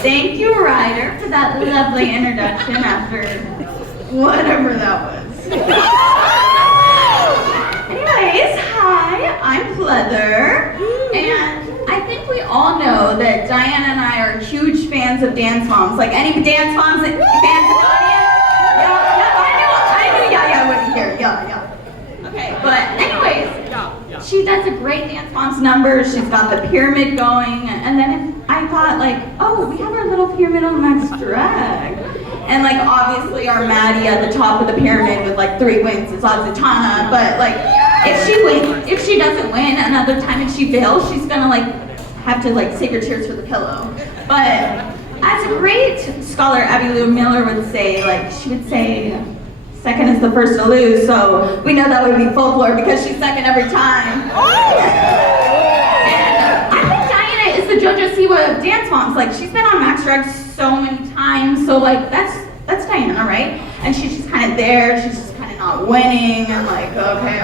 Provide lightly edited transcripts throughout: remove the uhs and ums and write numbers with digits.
Thank you, Ryder, for that lovely introduction after whatever that was. Anyways, hi, I'm Pleather, and I think we all know that Diana and I are huge fans of Dance Moms. Like, any Dance Moms fans in the audience? I knew yeah, wouldn't hear, yeah. Okay, but anyways, she does a great Dance Moms number. She's got the pyramid going, and then I thought, like, oh, we have our little pyramid on Maxx Drag. And, like, obviously our Maddie at the top of the pyramid with, like, 3 wins is Azutana, but, like, if she doesn't win another time and she fails, she's gonna, like, have to, like, save her tears for the pillow. But as a great scholar, Abby Lou Miller would say, like, she would say, second is the first to lose, so we know that would be folklore because she's second every time. And I think Diana is the JoJo Siwa of Dance Moms. Like, she's been on Maxx Drag so many times, so like that's Diana, right? And she's just kind of there, she's just kind of not winning, and like, okay.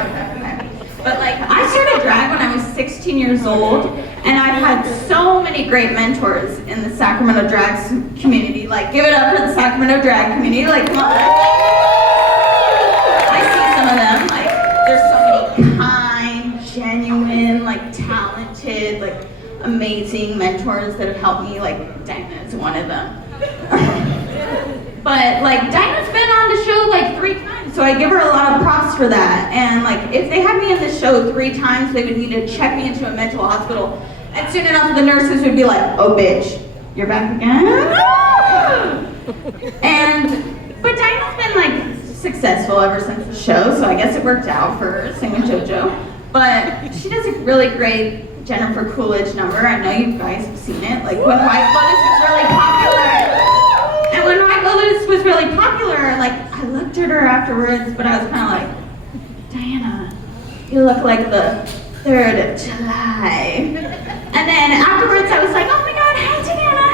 But like, I started drag when I was 16 years old, and I've had so many great mentors in the Sacramento drag community. Like, give it up for the Sacramento drag community, like, come on. Some of them, like, there's so many kind, genuine, like, talented, like, amazing mentors that have helped me. Like, Diana is one of them. But like, Diana's been on the show like 3 times, so I give her a lot of props for that. And like, if they had me in the show 3 times, they would need to check me into a mental hospital. And soon enough, the nurses would be like, oh bitch, you're back again? But Diana's been like successful ever since the show, so I guess it worked out for her, same with JoJo. But she does a really great Jennifer Coolidge number. I know you guys have seen it. Like, when White Lotus was really popular. And when White Lotus was really popular, like, I looked at her afterwards, but I was kind of like, Diana, you look like the 3rd of July. And then afterwards I was like, oh my God, hi Diana.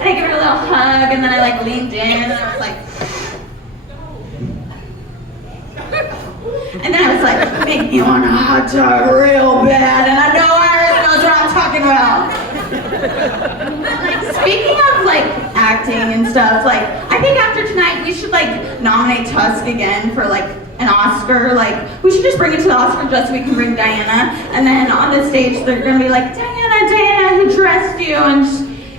And I gave her a little hug, and then I like leaned in, and I was like, and then I was like, make me want a hot dog real bad, and I know Iris knows what I'm talking about. Like, speaking of like acting and stuff, like, I think after tonight we should like nominate Tusk again for like an Oscar. Like, we should just bring it to the Oscar just so we can bring Diana, and then on the stage they're gonna be like, Diana, who dressed you?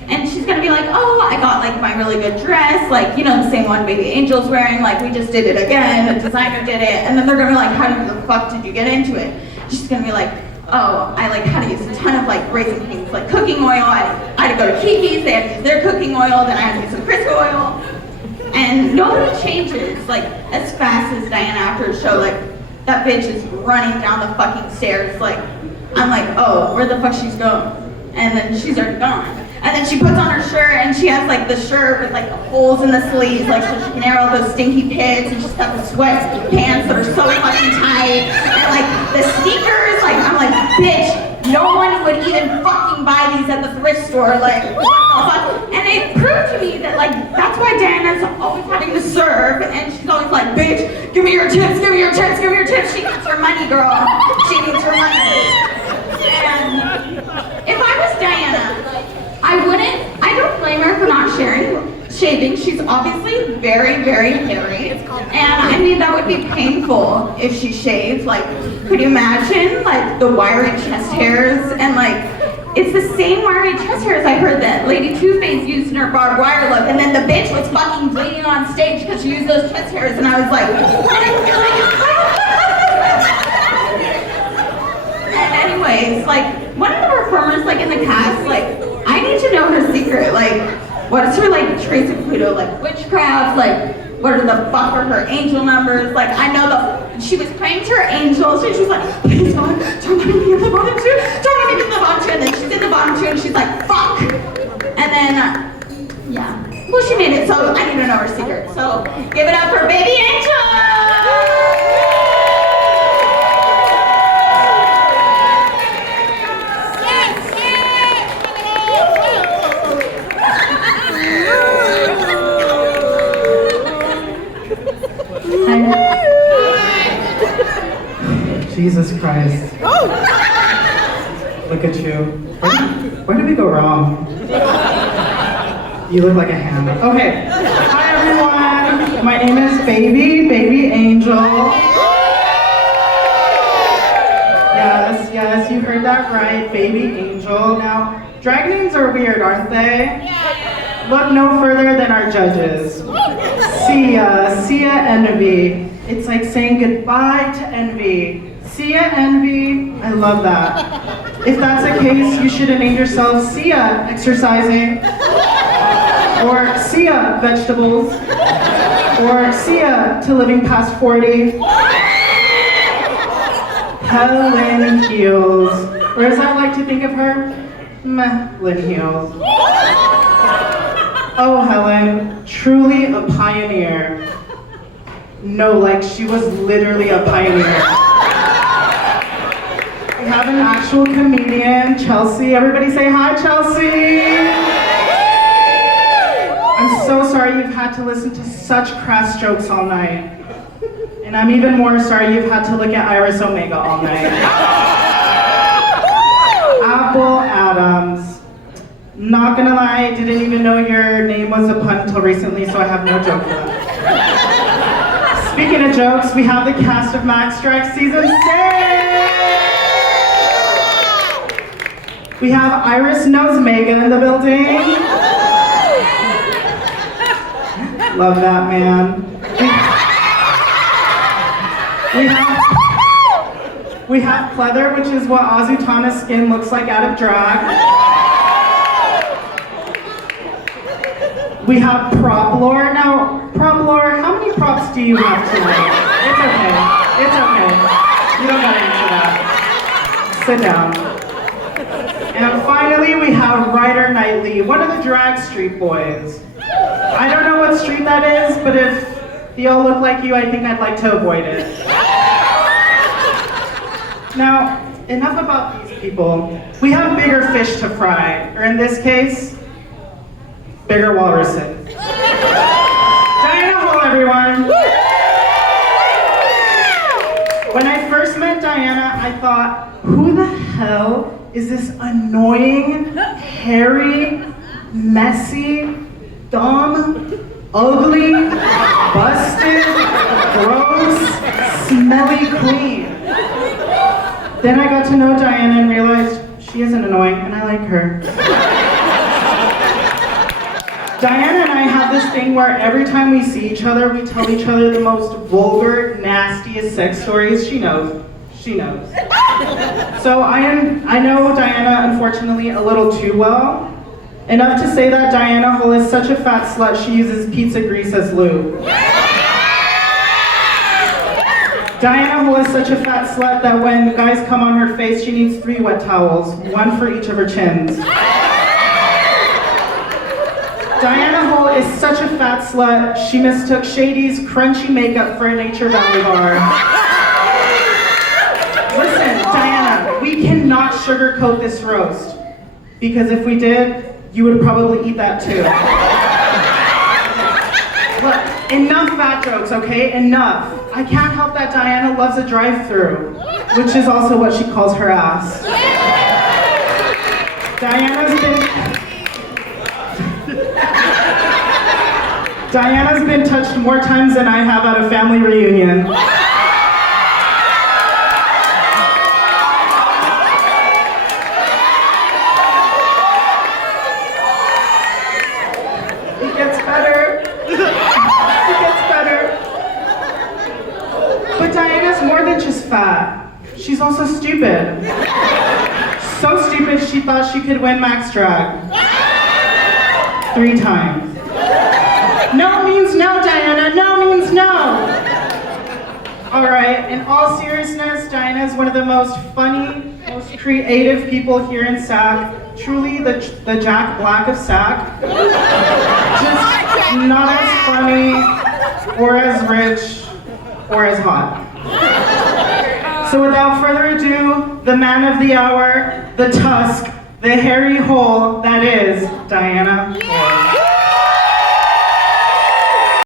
And she's gonna be like, oh, I got like my really good dress, like, you know, the same one Baby Angel's wearing, like, we just did it again, the designer did it. And then they're gonna be like, how the fuck did you get into it? She's gonna be like, oh, I like had to use a ton of like Raising Cane's like cooking oil. I had to go to Kiki's, they had to use their cooking oil, then I had to use some Crisco oil. And nobody changes like as fast as Diana after a show. Like, that bitch is running down the fucking stairs. Like, I'm like, oh, where the fuck she's going? And then she's already gone. And then she puts on her shirt, and she has like the shirt with like the holes in the sleeves, like, so she can air all those stinky pits, and she's got the sweat pants that are so fucking tight, and like the sneakers, like, I'm like, bitch, no one would even fucking buy these at the thrift store, like, what the fuck? And it proved to me that like, that's why Diana's always having to serve, and she's always like, bitch, give me your tips, give me your tips, give me your tips. She needs her money, girl. She needs her money. And if I was Diana, I don't blame her for not shaving. She's obviously very, very hairy. And I mean, that would be painful if she shaved. Like, could you imagine, like, the wiry chest hairs? And like, it's the same wiry chest hairs I heard that Lady Two-Face used in her barbed wire look. And then the bitch was fucking bleeding on stage because she used those chest hairs. And I was like, and anyways, like, one of the performers, like, in the cast, like, I need to know her secret. Like, what is her, like, trace of Pluto? Like, witchcraft? Like, what are the fuck are her angel numbers? Like, I know she was praying to her angels, and she was like, please God, don't let me be in the bottom 2, don't let me be in the bottom 2, and then she's in the bottom 2, and she's like, fuck! And then, yeah. Well, she made it, so I need to know her secret. So, give it up for Baby Angel! Jesus Christ. Look at you. Where did we go wrong? You look like a ham. Okay. Hi everyone. My name is Baby Angel. Yes, you heard that right. Baby Angel. Now, drag names are weird, aren't they? Look no further than our judges. Sia Envy. It's like saying goodbye to envy. Sia Envy, I love that. If that's the case, you should have named yourself Sia Exercising, or Sia Vegetables, or Sia to living past 40. Helen Heels, or as I like to think of her, Lynn Heels. Oh, Helen, truly a pioneer. No, like she was literally a pioneer. We have an actual comedian, Chelsea. Everybody say hi, Chelsea. I'm so sorry you've had to listen to such crass jokes all night. And I'm even more sorry you've had to look at Iris Omega all night. Apple Adams. Not gonna lie, I didn't even know your name was a pun until recently, so I have no joke for that. Speaking of jokes, we have the cast of Maxx Season 6! We have Iris Knows Mega in the building. Love that, man. We have Pleather, which is what Azutana's skin looks like out of drag. We have Prop Lore. Now, Prop Lore, how many props do you have tonight? It's okay. You don't gotta answer that. Sit down. And finally, we have Ryder Knightley, one of the drag street boys. I don't know what street that is, but if they all look like you, I think I'd like to avoid it. Now, enough about these people. We have bigger fish to fry, or in this case, bigger walruses. Diana Hall, everyone. When I first met Diana, I thought, who the hell is this annoying, hairy, messy, dumb, ugly, busted, gross, smelly queen? Then I got to know Diana and realized she isn't annoying and I like her. Diana and I have this thing where every time we see each other, we tell each other the most vulgar, nastiest sex stories. She knows. So I know Diana, unfortunately, a little too well. Enough to say that Diana Hull is such a fat slut, she uses pizza grease as lube. Diana Hull is such a fat slut that when guys come on her face, she needs 3 wet towels, 1 for each of her chins. Diana Hull is such a fat slut, she mistook Shady's crunchy makeup for a Nature Valley bar. Listen, Diana, we cannot sugarcoat this roast, because if we did, you would probably eat that too. Look, enough fat jokes, okay? Enough. I can't help that Diana loves a drive-thru, which is also what she calls her ass. Diana's been touched more times than I have at a family reunion. It gets better. But Diana's more than just fat. She's also stupid. So stupid she thought she could win Maxx Drag. 3 times. No means no, Diana. No means no. All right, in all seriousness, Diana is one of the most funny, most creative people here in SAC. Truly the Jack Black of SAC. Just not as funny, or as rich, or as hot. So without further ado, the man of the hour, the tusk, the hairy hole that is Diana Hall.